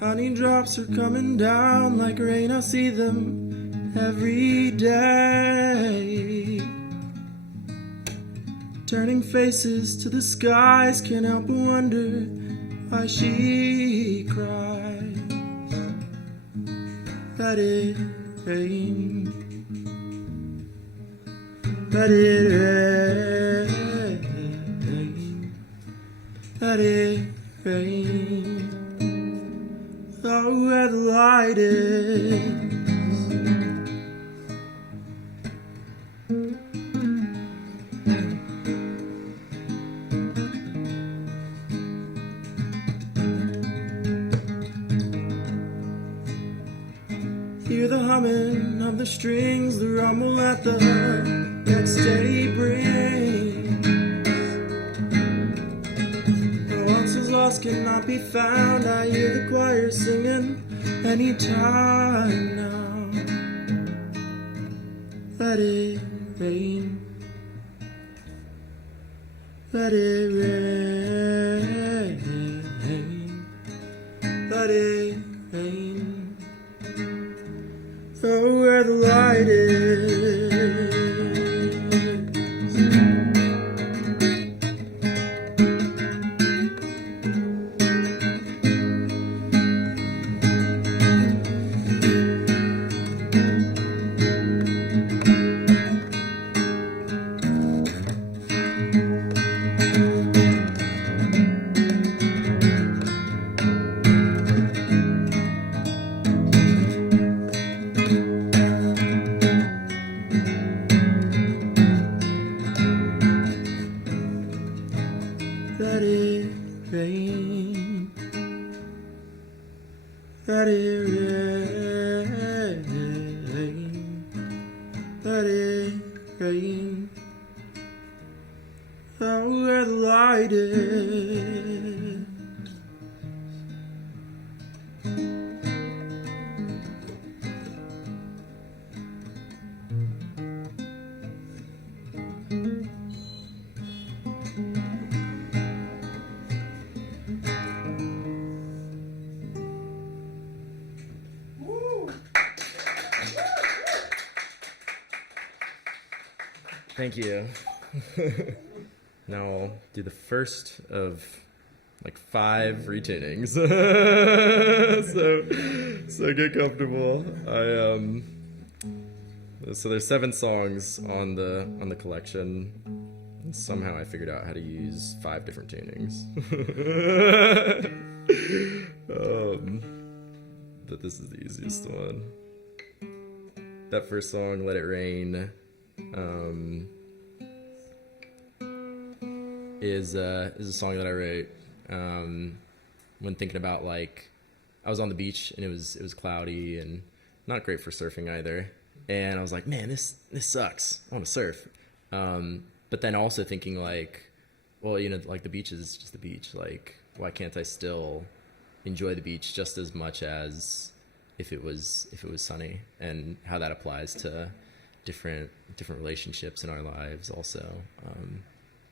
Honey drops are coming down like rain, I see them every day. Turning faces to the skies, can't help but wonder why she cries. Let it rain, let it rain, let it rain. Oh, where the light is. Hear the humming of the strings, the rumble that the next day brings. The once was lost cannot be found. I hear the choir singing anytime now. Let it rain, let it rain, let it rain. Oh, where the light is. Let it rain, let it rain, let it rain. Oh, where the light is. Thank you. Now I'll do the first of like 5 retunings. so get comfortable. So there's 7 songs on the collection. And somehow I figured out how to use 5 different tunings. But this is the easiest one. That first song, Let It Rain, is a song that I wrote when thinking about, like, I was on the beach and it was cloudy and not great for surfing either, and I was like, man, this sucks, I want to surf, but then also thinking, like, well, you know, like, the beach is just the beach, like, why can't I still enjoy the beach just as much as if it was sunny, and how that applies to different relationships in our lives also,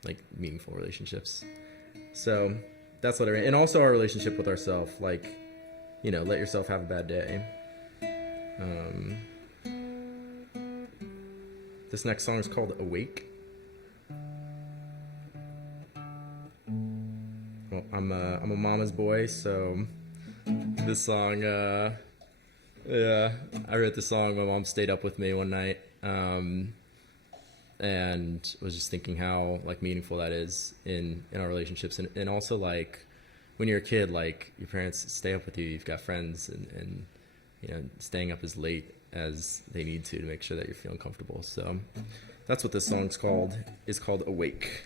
like meaningful relationships. So that's what I, and also our relationship with ourselves, like, you know, let yourself have a bad day. This next song is called Awake. Well, I'm a mama's boy, so this song, yeah, I wrote this song. My mom stayed up with me one night, and was just thinking how, like, meaningful that is in our relationships, and also, like, when you're a kid, like, your parents stay up with you, you've got friends, and you know, staying up as late as they need to make sure that you're feeling comfortable. So that's what this song's called. It's called Awake.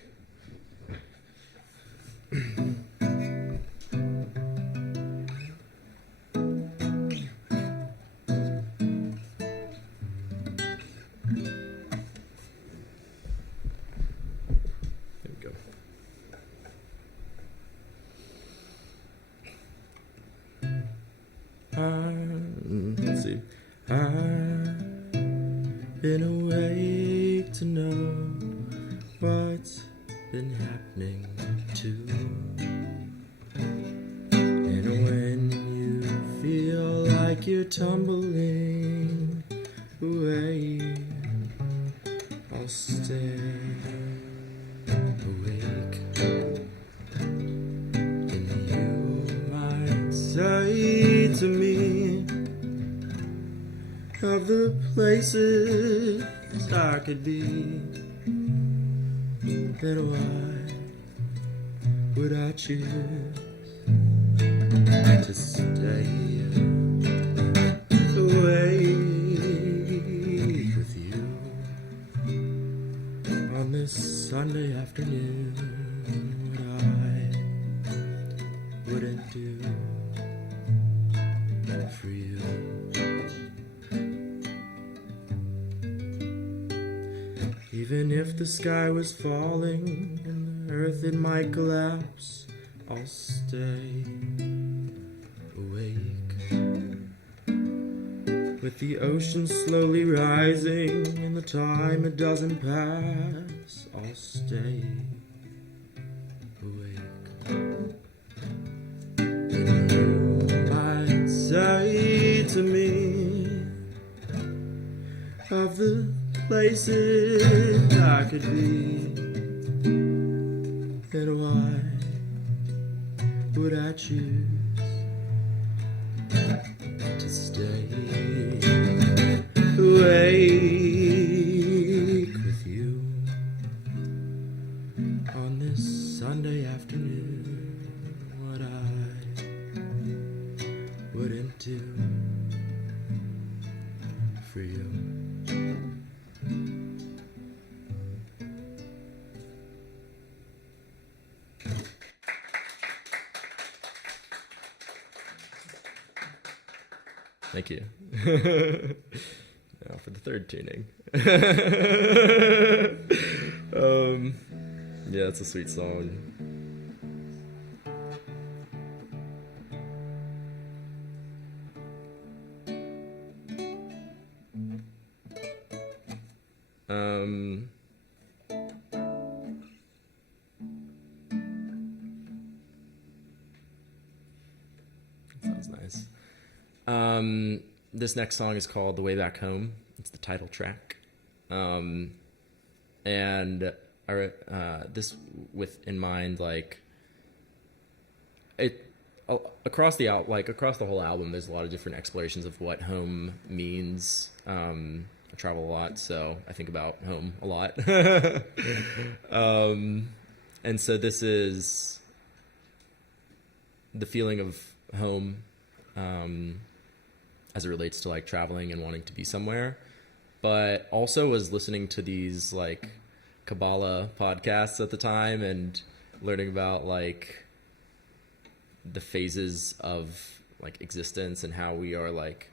Let's see. I've been awake to know what's been happening too. And when you awake. And you might say to me of the places I could be, then why would I choose to stay away with you on this Sunday afternoon? What I wouldn't do for you. Even if the sky was falling and the earth it might collapse, I'll stay awake. With the ocean slowly rising and the time it doesn't pass, I'll stay awake. And you might say to me of the places I could be, then why would I choose to stay awake with you on this Sunday afternoon? What I wouldn't do for you. Thank you. Now for the third tuning. Yeah, it's a sweet song. Sounds nice. This next song is called "The Way Back Home." It's the title track, and I this with in mind, like it across the whole album. There's a lot of different explorations of what home means. I travel a lot, so I think about home a lot, and so this is the feeling of home. As it relates to like traveling and wanting to be somewhere, but also was listening to these like Kabbalah podcasts at the time and learning about like the phases of like existence and how we are like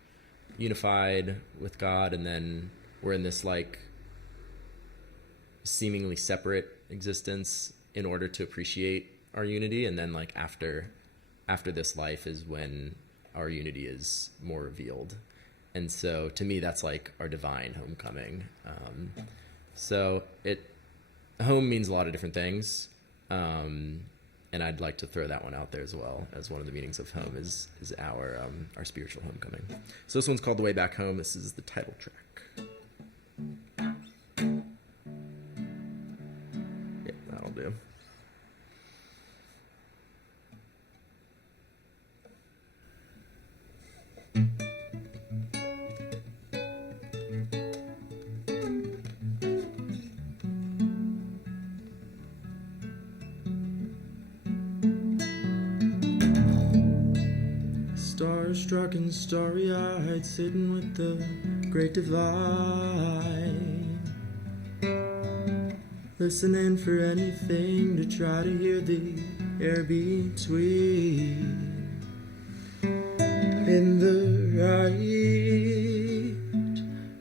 unified with God, and then we're in this like seemingly separate existence in order to appreciate our unity, and then like after this life is when our unity is more revealed. And so to me, that's like our divine homecoming. So home means a lot of different things. And I'd like to throw that one out there as well, as one of the meanings of home is our spiritual homecoming. So this one's called "The Way Back Home." This is the title track. Yeah, that'll do. Starstruck and starry-eyed, sitting with the great divide, listening for anything to try to hear the air between. In the right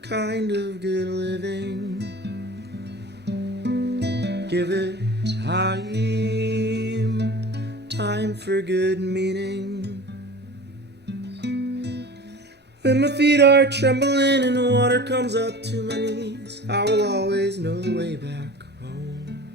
kind of good living, give it time for good meaning. When my feet are trembling and the water comes up to my knees, I will always know the way back home.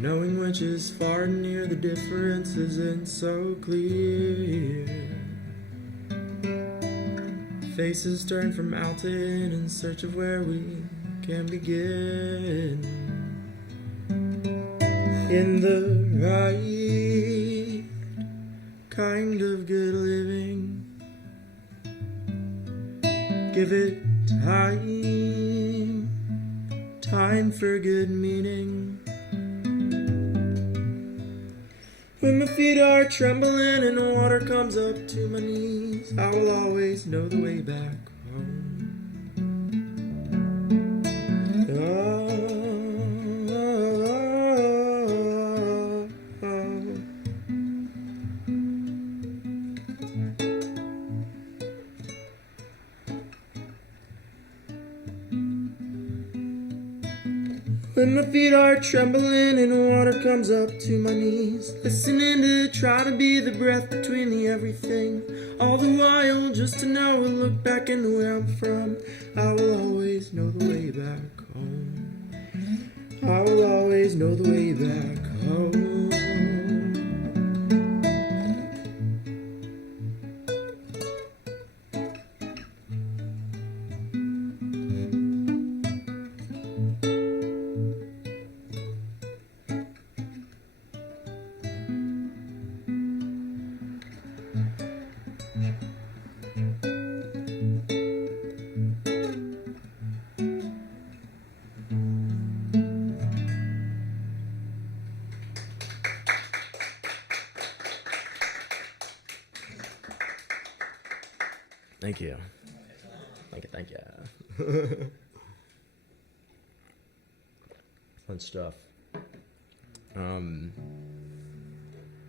Knowing which is far and near, the difference isn't so clear. Faces turn from mountain in search of where we can begin. In the right kind of good living, give it time for good meaning. When my feet are trembling and the water comes up to my knees, I will always know the way back home. When my feet are trembling and the water comes up to my knees, listening to try to be the breath between the everything, all the while just to know and look back into where I'm from. I will always know the way back home. I will always know the way back home. Thank you. Thank you. Fun stuff.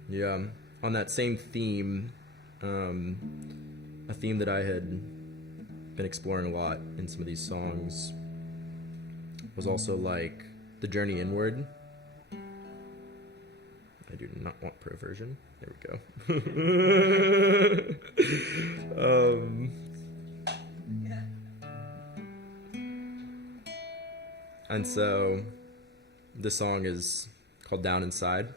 Yeah, on that same theme, a theme that I had been exploring a lot in some of these songs was also like the journey inward. I do not want perversion. There we go. And so this song is called Down Inside.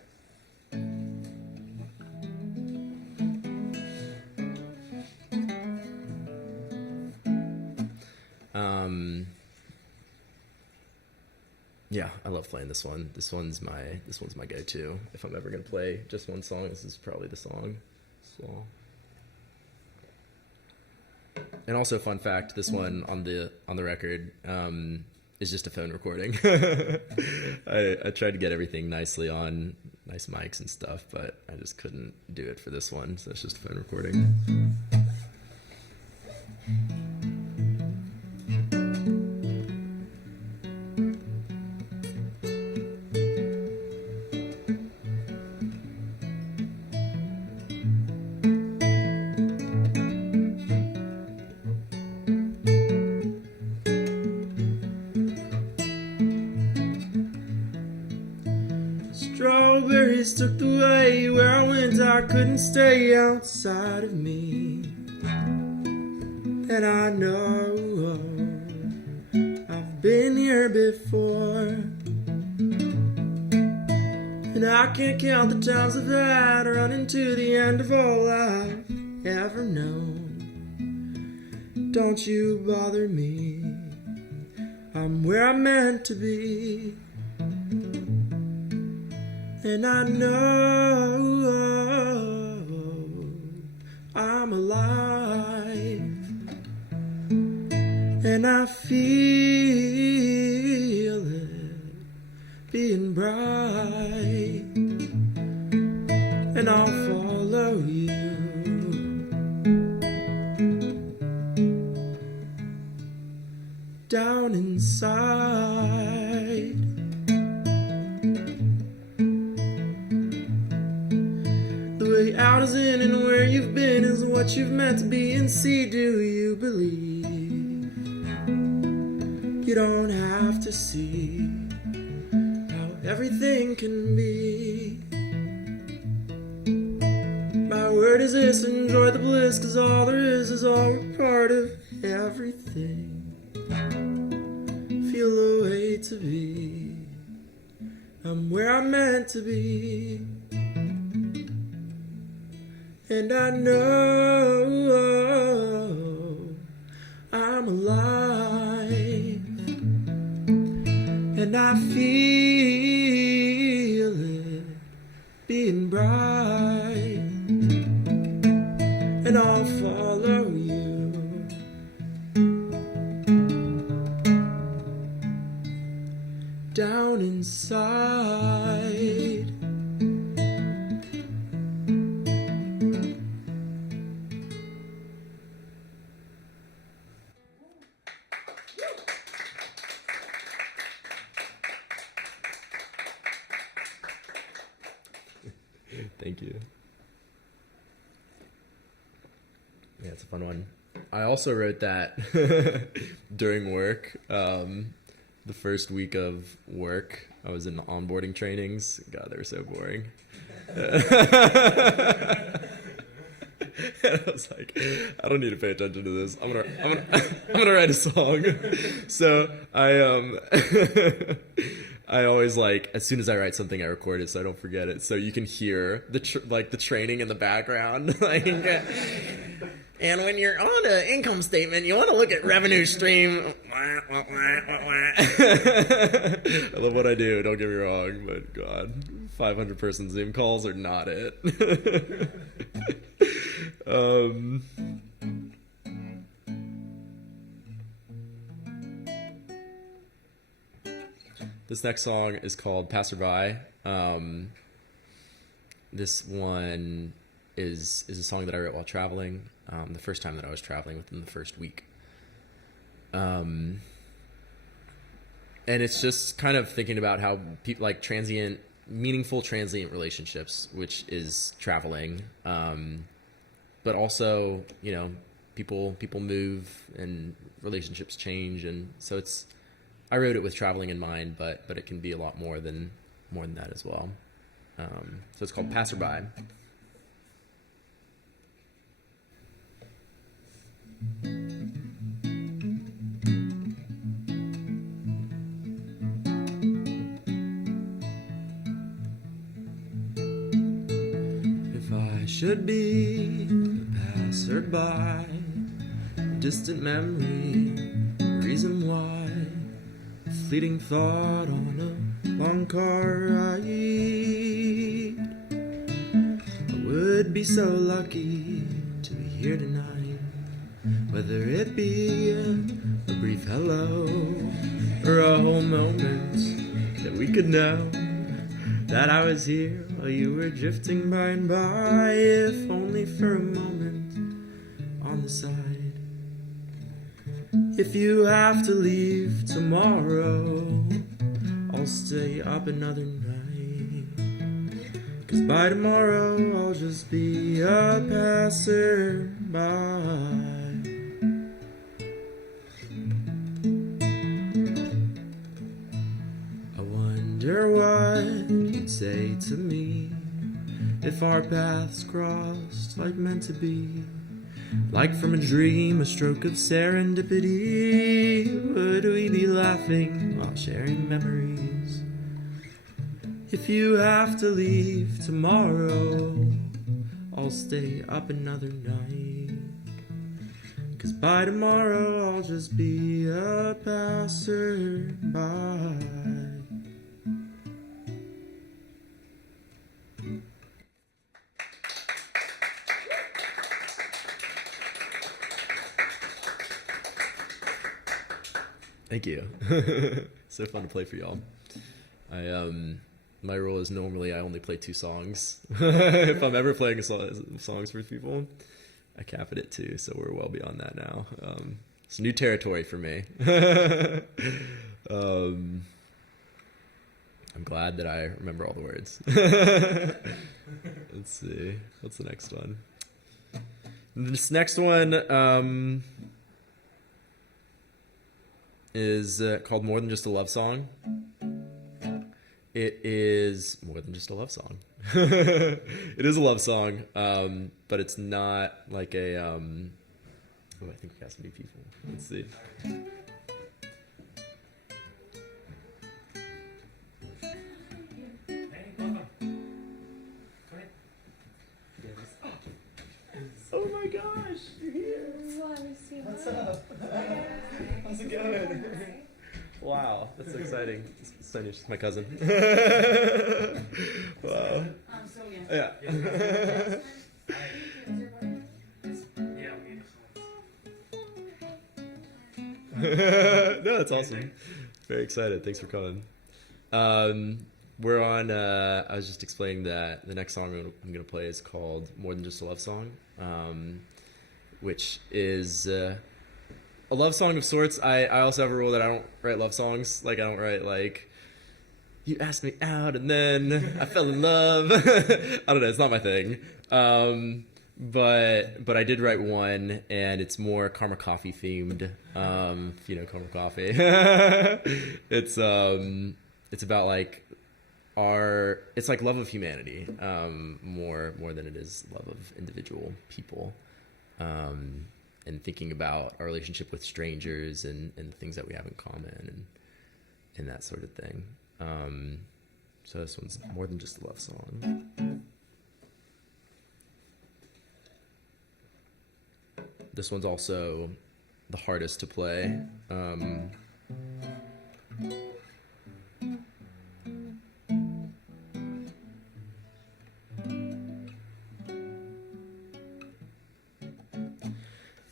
Yeah, I love playing this one. This one's my go-to. If I'm ever gonna play just one song, this is probably the song. So, and also, fun fact: this one on the record is just a phone recording. I tried to get everything nicely on nice mics and stuff, but I just couldn't do it for this one, so it's just a phone recording. Strawberries took the way where I went, I couldn't stay outside of me. And I know I've been here before, and I can't count the times I've had running to the end of all I've ever known. Don't you bother me, I'm where I'm meant to be. And I know I'm alive, and I feel it being bright, and I'll follow you down inside. The way out is in, and where you've been is what you've meant to be. And see, do you believe? You don't have to see how everything can be. My word is this: enjoy the bliss, 'cause all there is all we're part of everything. Feel the way to be, I'm where I'm meant to be. And I know I'm alive, and I feel it being bright, and I'll follow you down inside. Thank you. Yeah, it's a fun one. I also wrote that during work. The first week of work, I was in onboarding trainings. God, they were so boring. And I was like, I don't need to pay attention to this. I'm gonna write a song. So I always, like, as soon as I write something, I record it so I don't forget it. So you can hear the training in the background. Like, and when you're on an income statement, you want to look at revenue stream. I love what I do, don't get me wrong, but God, 500 person Zoom calls are not it. This next song is called Passerby. This one is a song that I wrote while traveling. The first time that I was traveling, within the first week. And it's just kind of thinking about how people, like, meaningful transient relationships, which is traveling. But also, you know, people move and relationships change, and so I wrote it with traveling in mind, but it can be a lot more than that as well. So it's called Passerby. If I should be a passerby, a distant memory, reason why, a fleeting thought on a long car ride, I would be so lucky to be here tonight. Whether it be a brief hello or a whole moment that we could know that I was here while you were drifting by and by, if only for a moment on the side. If you have to leave tomorrow, I'll stay up another night, 'cause by tomorrow I'll just be a passerby. What you'd say to me if our paths crossed like meant to be, like from a dream, a stroke of serendipity. Would we be laughing while sharing memories? If you have to leave tomorrow, I'll stay up another night, 'cause by tomorrow I'll just be a passerby. Thank you. So fun to play for y'all. My rule is normally I only play 2 songs. If I'm ever playing songs for people, I cap it at 2, so we're well beyond that now. It's new territory for me. I'm glad that I remember all the words. Let's see. What's the next one? This next one is called More Than Just a Love Song. It is more than just a love song. It is a love song, but it's not like a... I think we got some new people. Let's see. Oh my gosh, you're here. What's up? How's it going? Wow, that's so exciting. Sonya's my cousin. Wow. Yeah. No, that's awesome. Very excited. Thanks for coming. We're on. I was just explaining that the next song I'm going to play is called "More Than Just a Love Song," which is a love song of sorts. I also have a rule that I don't write love songs. Like I don't write like you asked me out and then I fell in love. I don't know. It's not my thing. But I did write one, and it's more Karma Coffee themed. If you know Karma Coffee, it's about like it's like love of humanity, more than it is love of individual people, and thinking about our relationship with strangers and the things that we have in common and that sort of thing. So this one's more than just a love song. This one's also the hardest to play.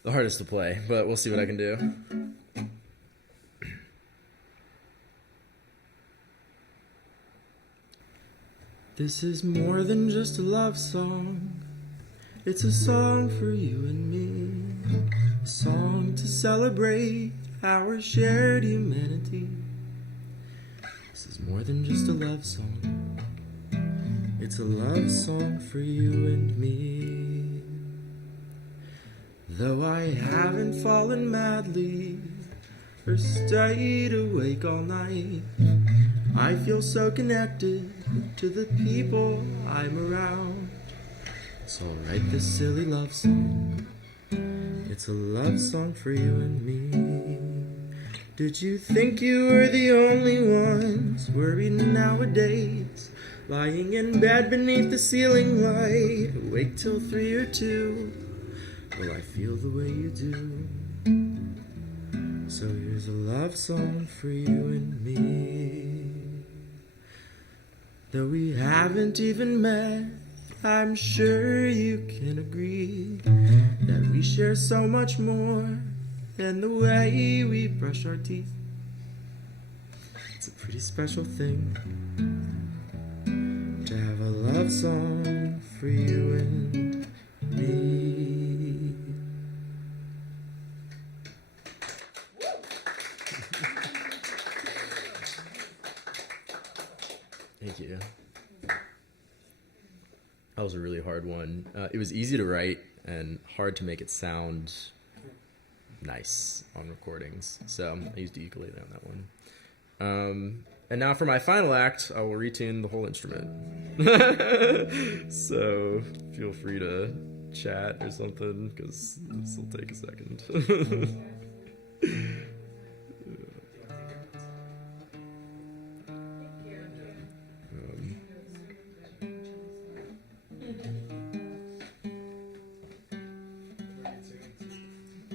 The hardest to play, but we'll see what I can do. This is more than just a love song. It's a song for you and me, a song to celebrate our shared humanity. This is more than just a love song. It's a love song for you and me. Though I haven't fallen madly or stayed awake all night, I feel so connected to the people I'm around. So I'll write this silly love song. It's a love song for you and me. Did you think you were the only ones worried nowadays, lying in bed beneath the ceiling light, awake till 3 or 2? Well, I feel the way you do. So here's a love song for you and me. Though we haven't even met, I'm sure you can agree that we share so much more than the way we brush our teeth. It's a pretty special thing to have a love song for you and me. Thank you. That was a really hard one. It was easy to write and hard to make it sound nice on recordings. So I used the ukulele on that one. And now for my final act, I will retune the whole instrument. So feel free to chat or something, because this will take a second.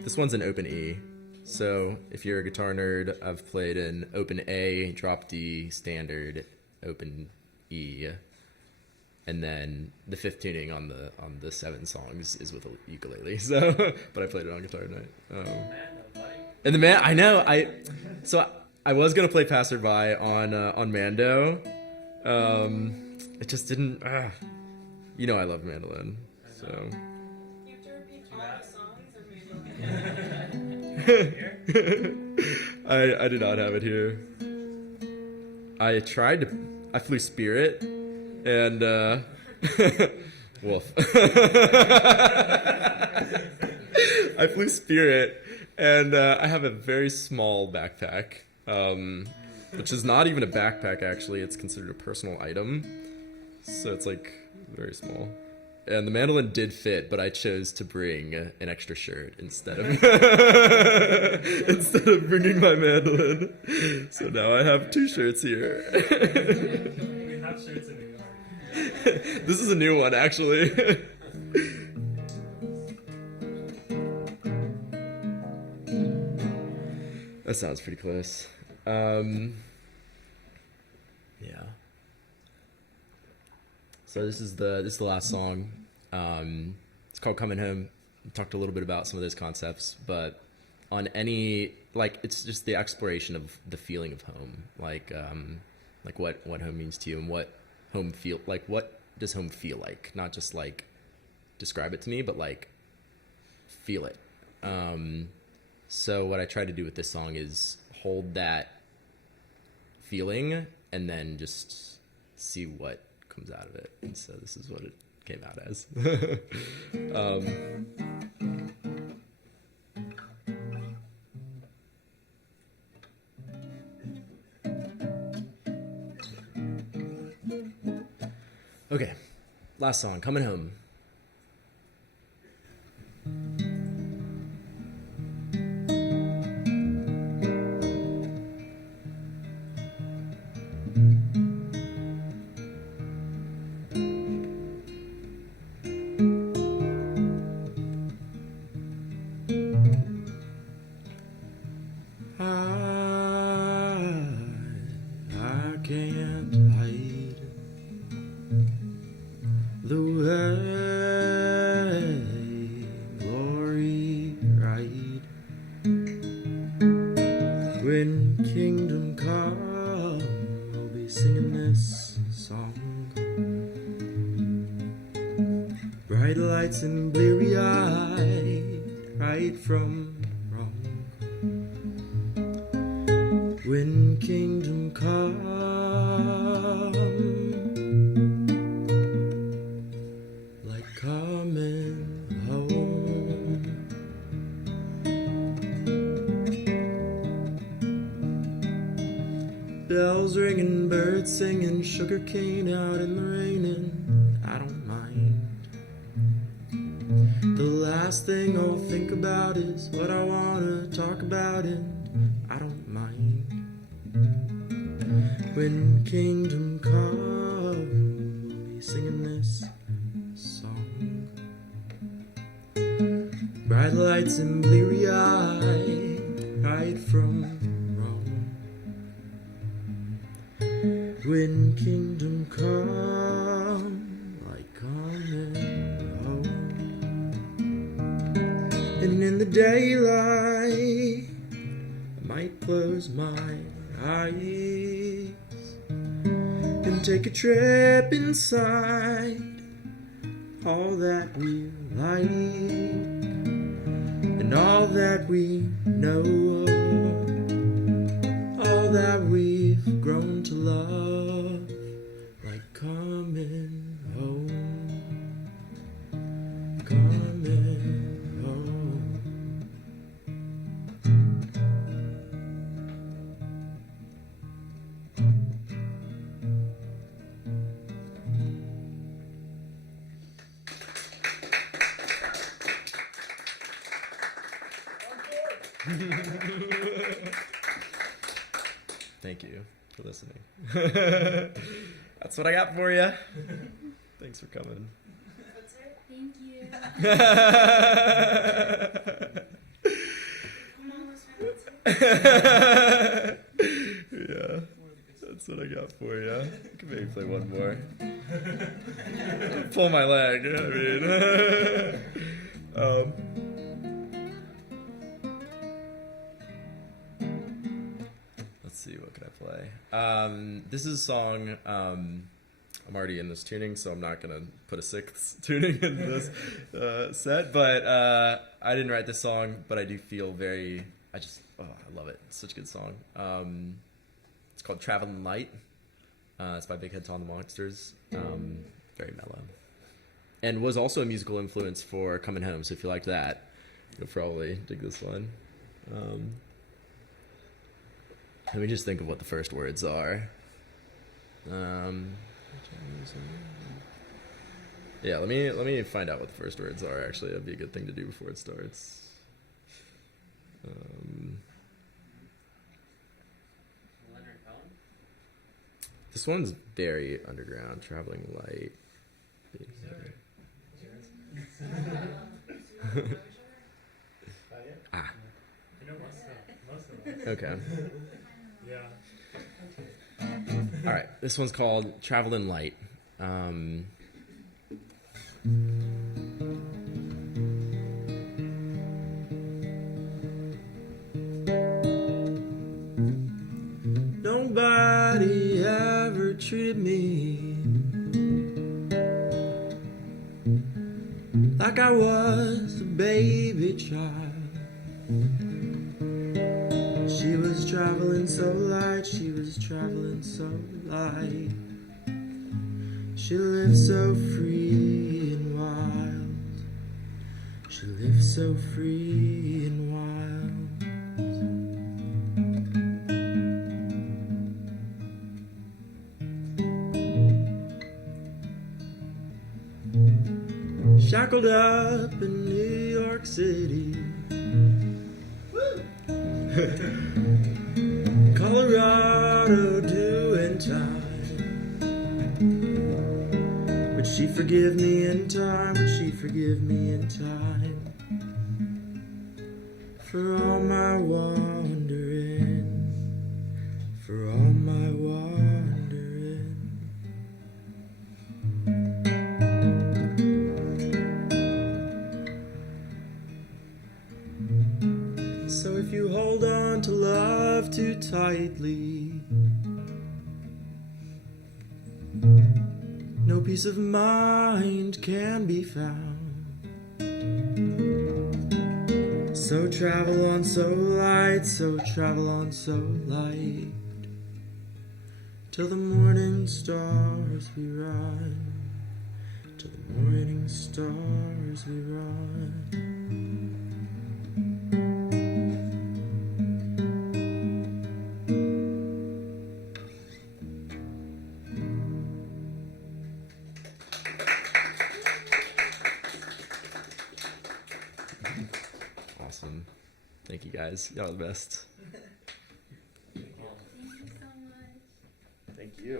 This one's an open E. So if you're a guitar nerd, I've played an open A, drop D, standard, open E, and then the fifth tuning on the 7 songs is with a ukulele. So, but I played it on guitar tonight. And the man, I know, I was gonna play Passerby on Mando. It just didn't. You know I love mandolin, so. I did not have it here. I flew Spirit and Wolf. I flew Spirit and I have a very small backpack, which is not even a backpack actually. It's considered a personal item, so it's like very small. And the mandolin did fit, but I chose to bring an extra shirt instead of bringing my mandolin. So now I have 2 shirts here. We have shirts in New York. This is a new one, actually. That sounds pretty close. Yeah. So this is the last song. It's called "Coming Home." We talked a little bit about some of those concepts, but on any it's just the exploration of the feeling of home, like what home means to you and what home feel like. What does home feel like? Not just like describe it to me, but like feel it. So what I try to do with this song is hold that feeling and then just see what comes out of it. And so this is what it came out as. Okay, last song, "Coming Home." I can't hide the way glory ride. When kingdom come, I'll be singing this song. Bright lights and bleary eyed, right from wrong. When kingdom come, like coming home. Bells ringing, birds singing, sugar cane out in the rain, and I don't mind. The last thing I'll think about is what I wanna talk about, and I don't mind. When kingdom come, we'll be singing this song. Bright lights and bleary eyed, right from wrong. When kingdom come, like coming home. And in the daylight, I might close my eyes and take a trip inside all that we like and all that we know of, all that we've grown to love, like coming home, coming home. Thank you for listening. That's what I got for you. Thanks for coming. Thank you. Yeah, that's what I got for you. I can maybe play one more. Pull my leg. I mean, let's see, what can I play? This is a song. I'm already in this tuning, so I'm not gonna put a sixth tuning in this set. But I didn't write this song, but I do feel very. I love it. It's such a good song. It's called "Traveling Light." It's by Big Head Tom the Monsters. Very mellow, and was also a musical influence for "Coming Home." So if you liked that, you'll probably dig this one. Let me just think of what the first words are. Yeah, let me find out what the first words are. Actually, that'd be a good thing to do before it starts. This one's very underground. Traveling Light. Ah. You know most of Okay. Yeah. All right. This one's called Travelin' Light. Nobody ever treated me like I was a baby child. She was traveling so light, she was traveling so light. She lived so free and wild. She lived so free and wild. Shackled up in New York City, Colorado doing time. Would she forgive me in time? Would she forgive me in time? For all my wandering, for all my wandering. So if you hold on to love too tightly, no peace of mind can be found. So travel on so light, so travel on so light, till the morning stars we run, till the morning stars we run. Awesome. Thank you guys. Y'all are the best. Thank you so much. Thank you.